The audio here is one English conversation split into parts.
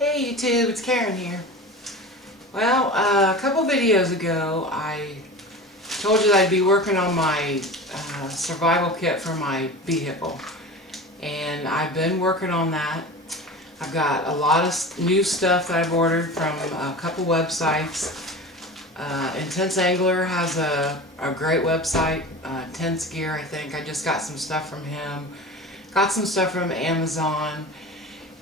Hey YouTube, it's Karen here. Well, a couple videos ago I told you that I'd be working on my survival kit for my vehicle, and I've been working on that. I've got a lot of new stuff that I've ordered from a couple websites. Intense Angler has a great website, Tense Gear I think. I just got some stuff from him. Got some stuff from Amazon.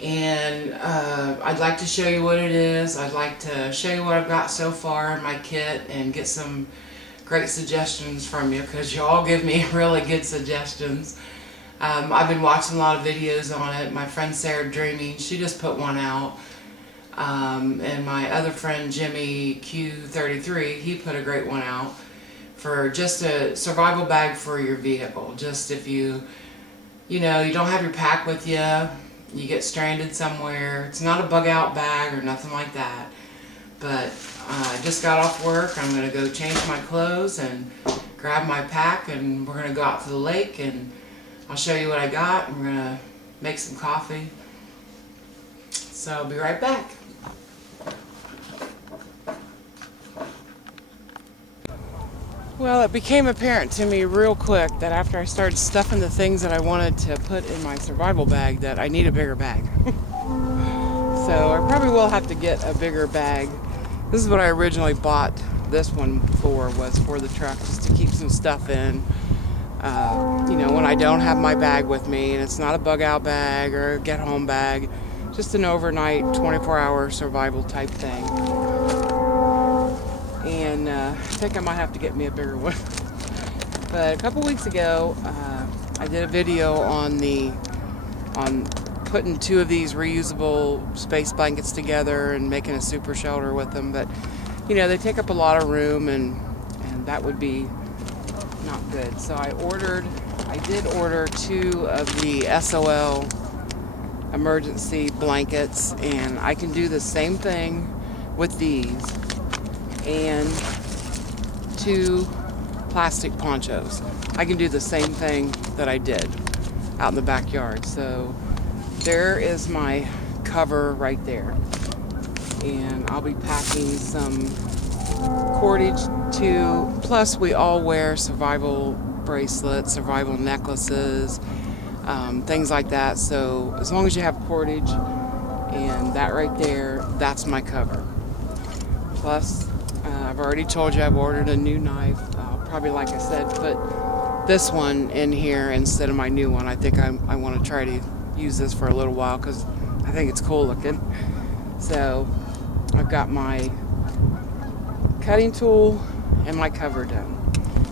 And I'd like to show you what it is. I'd like to show you what I've got so far in my kit and get some great suggestions from you, because you all give me really good suggestions. I've been watching a lot of videos on it. My friend Sarah Dreaming, she just put one out. And my other friend Jimmy Q33, he put a great one out for just a survival bag for your vehicle. Just if you don't have your pack with you, you get stranded somewhere. It's not a bug out bag or nothing like that. But I just got off work. I'm going to go change my clothes and grab my pack, and we're going to go out to the lake, and I'll show you what I got, and we're going to make some coffee. So I'll be right back. Well, it became apparent to me real quick that after I started stuffing the things that I wanted to put in my survival bag that I need a bigger bag. So I probably will have to get a bigger bag. This is what I originally bought this one for, was for the truck, just to keep some stuff in. When I don't have my bag with me, and it's not a bug out bag or a get home bag, just an overnight 24-hour survival type thing. And I think I might have to get me a bigger one. But a couple weeks ago, I did a video on putting two of these reusable space blankets together and making a super shelter with them. But they take up a lot of room, and that would be not good. So I did order two of the SOL emergency blankets, and I can do the same thing with these, and two plastic ponchos. I can do the same thing that I did out in the backyard. So there is my cover right there, and I'll be packing some cordage too. Plus we all wear survival bracelets, survival necklaces, things like that. So as long as you have cordage, and that right there, that's my cover. Plus I've already told you I've ordered a new knife. I'll probably, like I said, put this one in here instead of my new one. I think I want to try to use this for a little while because I think it's cool looking. So I've got my cutting tool and my cover done.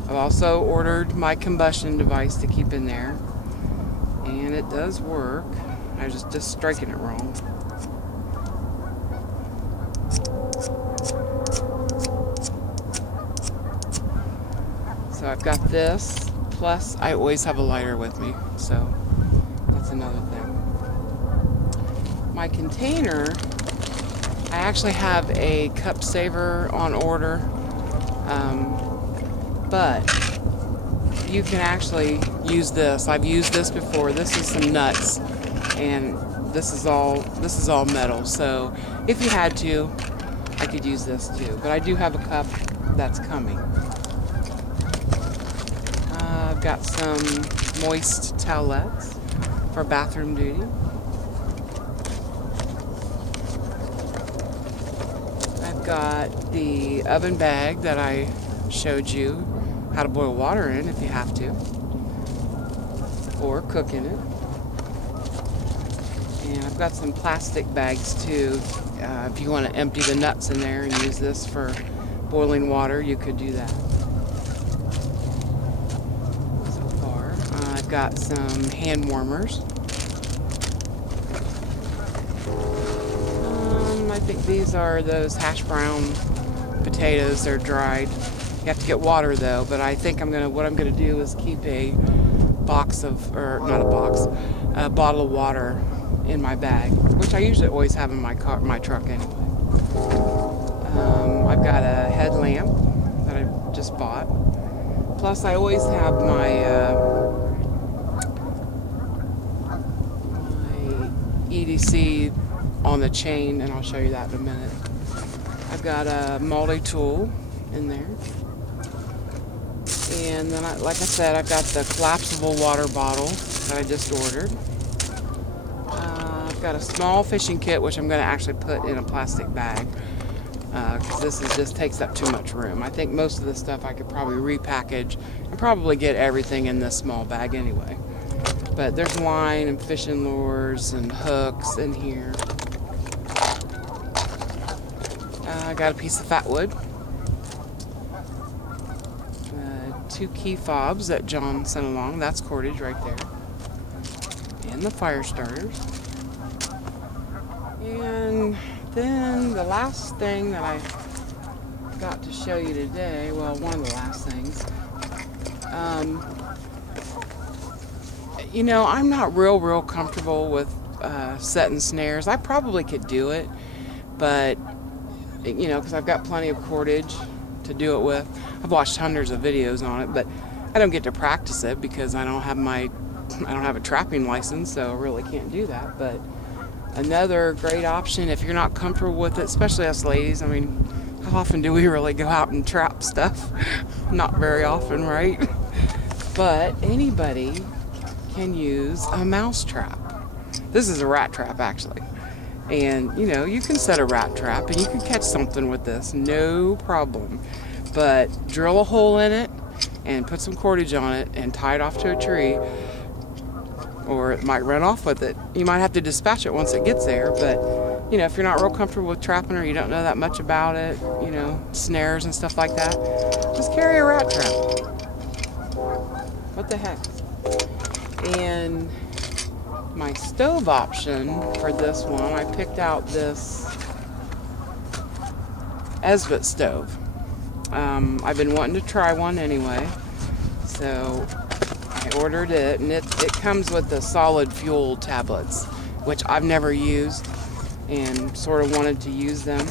I've also ordered my combustion device to keep in there, and it does work. I was just striking it wrong. So I've got this, plus I always have a lighter with me, so that's another thing. My container, I actually have a cup saver on order, but you can actually use this. I've used this before. This is some nuts, and this is all metal, so if you had to, I could use this too. But I do have a cup that's coming. I've got some moist towelettes for bathroom duty. I've got the oven bag that I showed you how to boil water in if you have to, or cook in it. And I've got some plastic bags too. If you want to empty the nuts in there and use this for boiling water, you could do that. I've got some hand warmers. I think these are those hash brown potatoes. They're dried. You have to get water though, but I think what I'm gonna do is keep a bottle of water in my bag, which I usually always have in my truck anyway. I've got a headlamp that I just bought. Plus I always have my EDC on the chain, and I'll show you that in a minute. I've got a multi-tool in there. And then, like I said, I've got the collapsible water bottle that I just ordered. I've got a small fishing kit, which I'm going to actually put in a plastic bag, because just takes up too much room. I think most of the stuff I could probably repackage and probably get everything in this small bag anyway. But there's line and fishing lures and hooks in here. I got a piece of fat wood. 2 key fobs that John sent along. That's cordage right there. And the fire starters. And then the last thing that I got to show you today, well, one of the last things, you know, I'm not real comfortable with setting snares. I probably could do it, but, you know, because I've got plenty of cordage to do it with. I've watched hundreds of videos on it, but I don't get to practice it because I don't have a trapping license, so I really can't do that. But another great option if you're not comfortable with it, especially us ladies. I mean, how often do we really go out and trap stuff? Not very often, right? But anybody can use a mouse trap. This is a rat trap, actually. And, you know, you can set a rat trap and you can catch something with this, no problem. But drill a hole in it and put some cordage on it and tie it off to a tree, or it might run off with it. You might have to dispatch it once it gets there, but, you know, if you're not real comfortable with trapping or you don't know that much about it, you know, snares and stuff like that, just carry a rat trap. What the heck? And my stove option for this one, I picked out this Esbit stove. I've been wanting to try one anyway, so I ordered it, and it comes with the solid fuel tablets, which I've never used and sort of wanted to use them.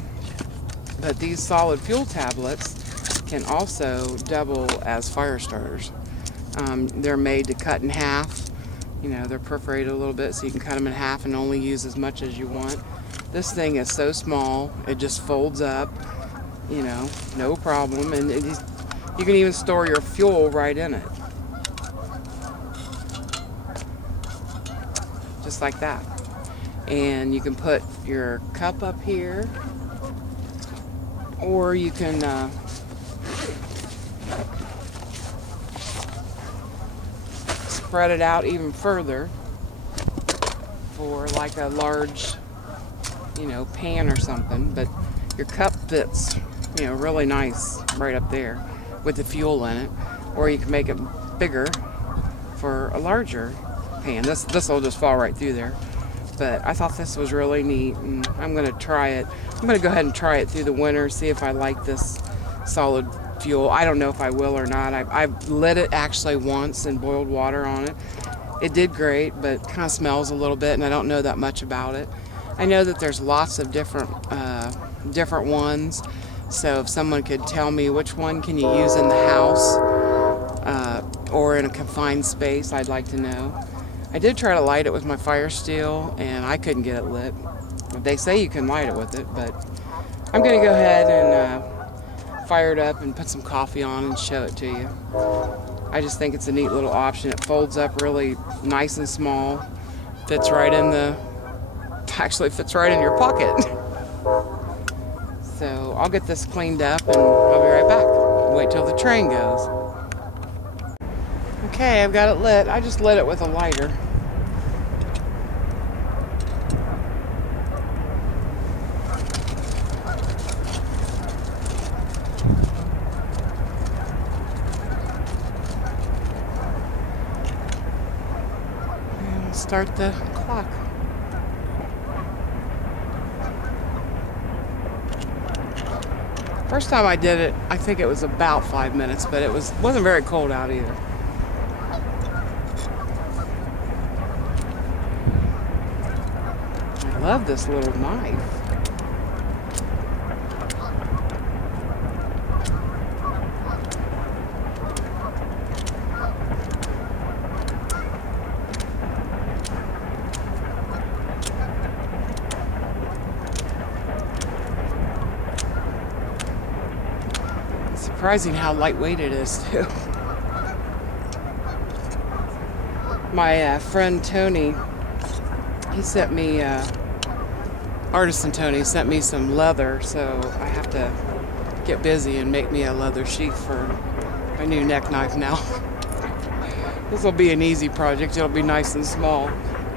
But these solid fuel tablets can also double as fire starters. They're made to cut in half. You know, they're perforated a little bit so you can cut them in half and only use as much as you want. This thing is so small, it just folds up, you know, no problem. And you can even store your fuel right in it. Just like that. And you can put your cup up here, or you can spread it out even further for like a large, you know, pan or something. But your cup fits, you know, really nice right up there with the fuel in it. Or you can make it bigger for a larger pan. This will just fall right through there. But I thought this was really neat, and I'm going to try it. I'm going to go ahead and try it through the winter, see if I like this solid fuel. I don't know if I will or not. I've lit it actually once and boiled water on it. It did great, but it kind of smells a little bit, and I don't know that much about it. I know that there's lots of different ones, so if someone could tell me which one can you use in the house or in a confined space, I'd like to know. I did try to light it with my fire steel, and I couldn't get it lit. They say you can light it with it, but I'm going to go ahead and fire it up and put some coffee on and show it to you. I just think it's a neat little option. It folds up really nice and small. Fits right in actually fits right in your pocket. So I'll get this cleaned up and I'll be right back. Wait till the train goes. Okay, I've got it lit. I just lit it with a lighter. And start the clock. First time I did it, I think it was about 5 minutes, but it wasn't very cold out either. I love this little knife. Surprising how lightweight it is too. My friend Tony, he sent me, Artisan Tony sent me some leather, so I have to get busy and make me a leather sheath for my new neck knife now. This will be an easy project. It'll be nice and small.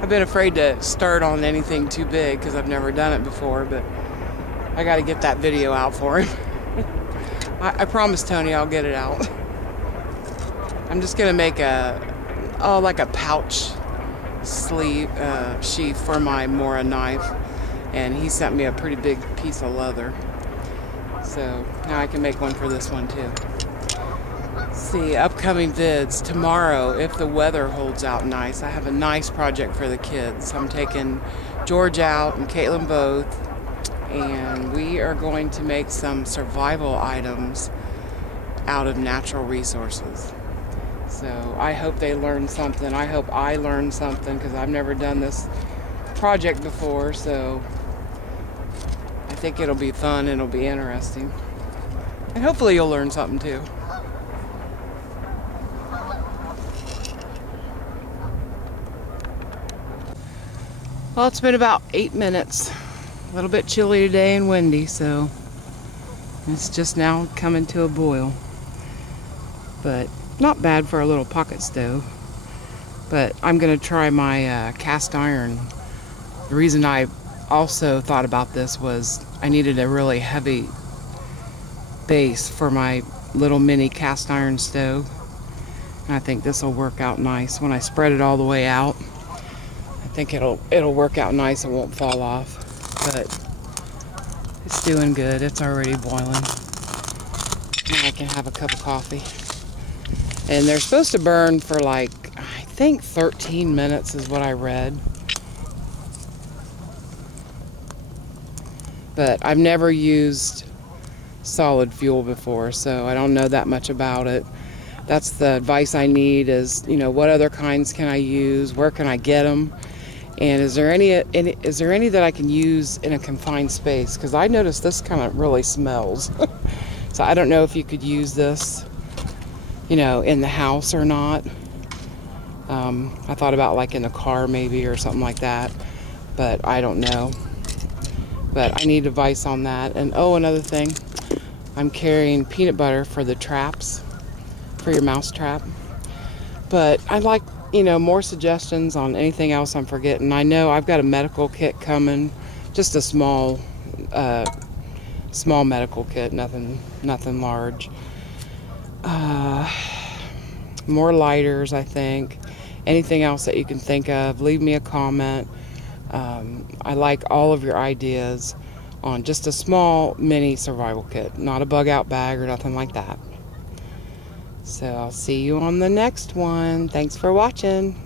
I've been afraid to start on anything too big because I've never done it before, but I got to get that video out for him. I promise Tony I'll get it out. I'm just going to make like a pouch sleeve sheath for my Mora knife, and he sent me a pretty big piece of leather. So now I can make one for this one too. See, upcoming vids tomorrow, if the weather holds out nice. I have a nice project for the kids. I'm taking George out and Caitlin both, and we are going to make some survival items out of natural resources. So I hope they learn something. I hope I learn something because I've never done this project before, so I think it'll be fun and it'll be interesting. And hopefully you'll learn something too. Well, it's been about 8 minutes. A little bit chilly today and windy, so it's just now coming to a boil. But not bad for a little pocket stove. But I'm going to try my cast iron. The reason I also thought about this was I needed a really heavy base for my little mini cast iron stove. And I think this will work out nice when I spread it all the way out. I think it'll work out nice. It won't fall off, but it's doing good. It's already boiling. Now I can have a cup of coffee. And they're supposed to burn for like, I think 13 minutes is what I read. But I've never used solid fuel before, so I don't know that much about it. That's the advice I need is, you know, what other kinds can I use? Where can I get them? And is there any that I can use in a confined space? Because I noticed this kind of really smells. So I don't know if you could use this, you know, in the house or not. I thought about like in the car maybe or something like that, but I don't know. But I need advice on that. And oh, another thing, I'm carrying peanut butter for the traps, for your mouse trap. But I'd like, you know, more suggestions on anything else I'm forgetting. I know I've got a medical kit coming, just a small medical kit, nothing large. More lighters, I think. Anything else that you can think of, leave me a comment. I like all of your ideas on just a small mini survival kit, not a bug out bag or nothing like that. So I'll see you on the next one. Thanks for watching.